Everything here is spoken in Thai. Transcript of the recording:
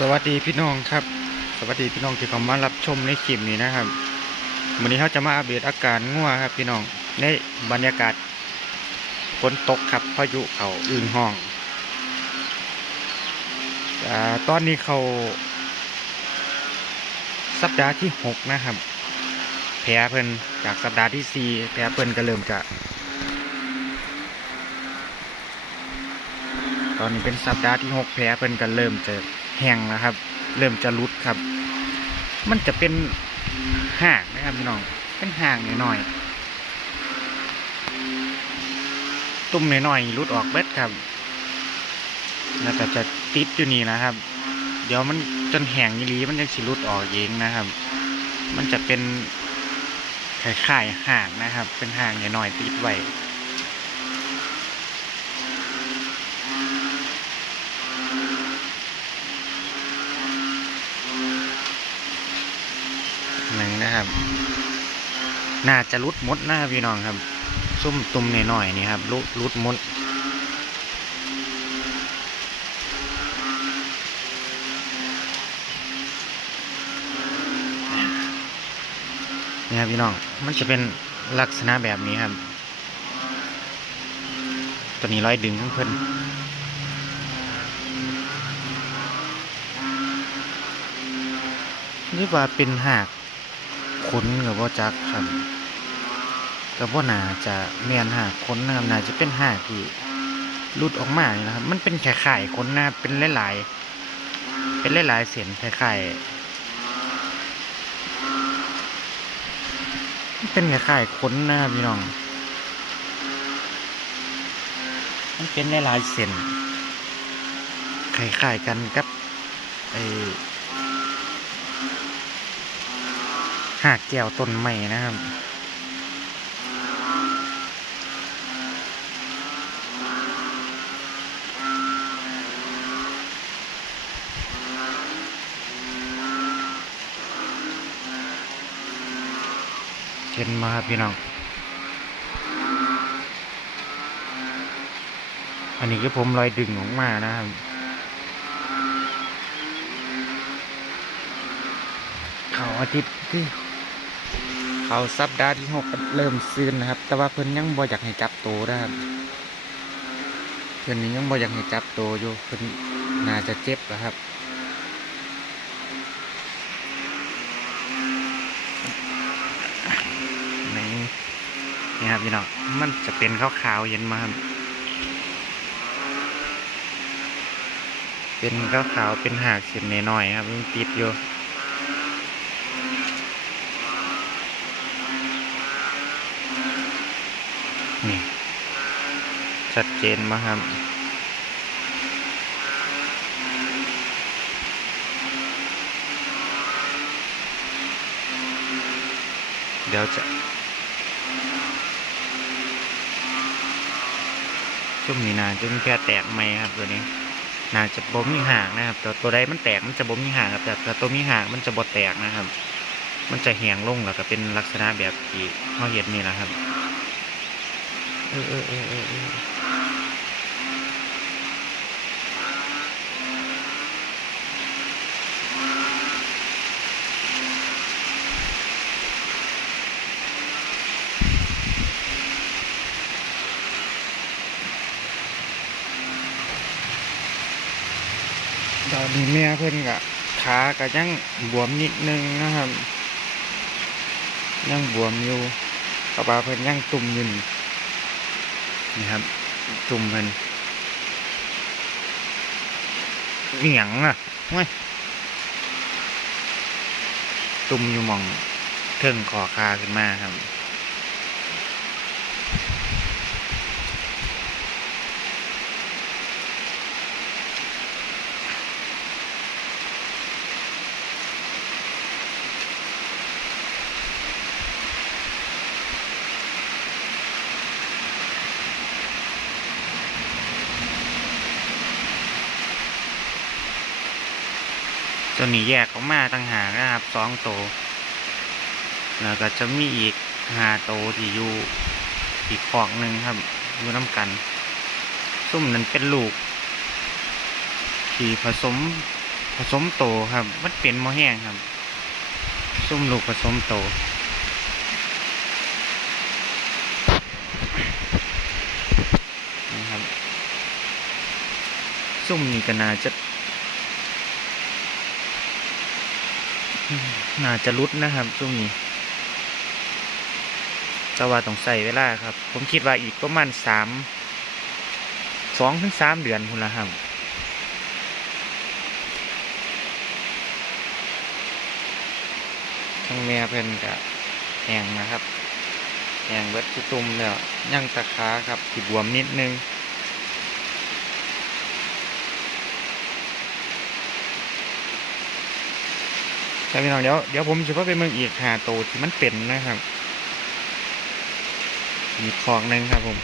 สวัสดีพี่น้องครับ สวัสดีพี่น้องที่เข้ามารับชมในคลิปนี้นะครับวันนี้เขาจะมาอัปเดตอาการงัวครับ พี่น้องในบรรยากาศฝนตกครับพายุเขาอื่นห้องอตอนนี้เขาสัปดาห์ที่หกนะครับ แผลเพิ่นจากสัปดาห์ที่สี่แผลเพิ่นก็เริ่มจะตอนนี้เป็นสัปดาห์ที่หกแผลเพิ่นก็เริ่มจะ แห้งแล้วครับ เริ่มจะรุดครับ มันจะเป็นห่างนะครับพี่น้อง เป็นห่างหน่อยๆตุ่มหน่อยๆรุดออกเบ็ดครับ แล้วก็จะติดอยู่นี่นะครับ เดี๋ยวมันจนแห้งยีรีมันยังสิรุดออกเองนะครับ มันจะเป็นคล้ายๆห่างนะครับ เป็นห่างหน่อยๆติดไว้ น่าจะรุดมดนะครับพี่น้องครับ ซุ่มตุ่มหน่อยๆนี่ครับรุรุดมดนี่ครับพี่น้อง มันจะเป็นลักษณะแบบนี้ครับ ตัวนี้ร้อยดึงทั้งเพิ่อนหรือว่าเป็นหากขนกับว่าจักครับ กับว่าน่าจะแมนหากขนนะครับน่าจะเป็นหากที่หลุดออกมานี่นะครับ มันเป็นแข่ไข่ขนนะเป็นหลายๆเป็นหลายๆเสียนไข่ไข่เป็นไข่ไข่ขนนะพี่น้อง มันเป็นหลายๆเส้นไข่ไข่กันกับไอหากแก้วต้นใหม่นะครับ เช่นมาครับพี่น้อง อันนี้คือผมรอยดึงออกมานะครับเขาอาทิตย์ที่เขาสัปดาห์ที่หกเริ่มซื้นนะครับ แต่ว่าเพิ่นยังบ่อยากให้จับโตนะครับเพิ่นนี้ยังบ่อยากให้จับโตอยู่เพิ่นน่าจะเจ็บนะครับ นี่ นี่ครับพี่น้องมันจะเป็นขาวๆเย็นมาครับเป็นขาวๆเป็นหากเส้นน้อยๆครับมันติดอยู่นี่ชัดเจนมากครับเดี๋ยวจะ ช่วงนี้นาจะมีแค่แตกไหมครับตัวนี้น่าจะบ่มีห่างนะครับ แต่ตัวใดมันแตกมันจะบ่มีห่างครับแต่แต่ตัวมีห่างมันจะบ่แตกนะครับ มันจะแหงลงแล้วก็เป็นลักษณะแบบที่เขาเห็นนี่แหละครับเออเออเออเออ ตอนนี้แม่เพิ่นกะขาก็ยังบวมนิดนึงนะครับ ยังบวมอยู่กระบาเพิ่นยังตุ่มยู่นี่นี่ครับจุ่มเพิ่นเหนียงอะไม่ตุ่มอยู่มองเทิงคอคาขึ้นมาครับ ตัวนี้แยกออกมาต่างหากนะครับสองตัวแล้วก็จะมีอีกห้าตัวที่อยู่อีกขอกหนึ่งครับอยู่น้ำกัน ซุ่มนั้นเป็นลูก ที่ผสมผสมโตครับ มันเป็นมอแห้งครับ ซุ่มลูกผสมโตนะครับซุ่มนี่ก็น่าจะ น่าจะรุดนะครับซุ่มนี้แต่ว่าต้องใส่เวลาครับ ผมคิดว่าอีกประมาณสามสองถึงสามเดือนคุณละครับทั้งแม่เพิ่นกับแหงนะครับแหงเบิดทุกตุ่มแล้วย่างตะขาครับที่บวมนิดนึง ใช่พี่น้องเดี๋ยวเดี๋ยวผมจะพาไปเมืองอีกหาโตที่มันเป็นนะครับมีคองหนึ่งครับผม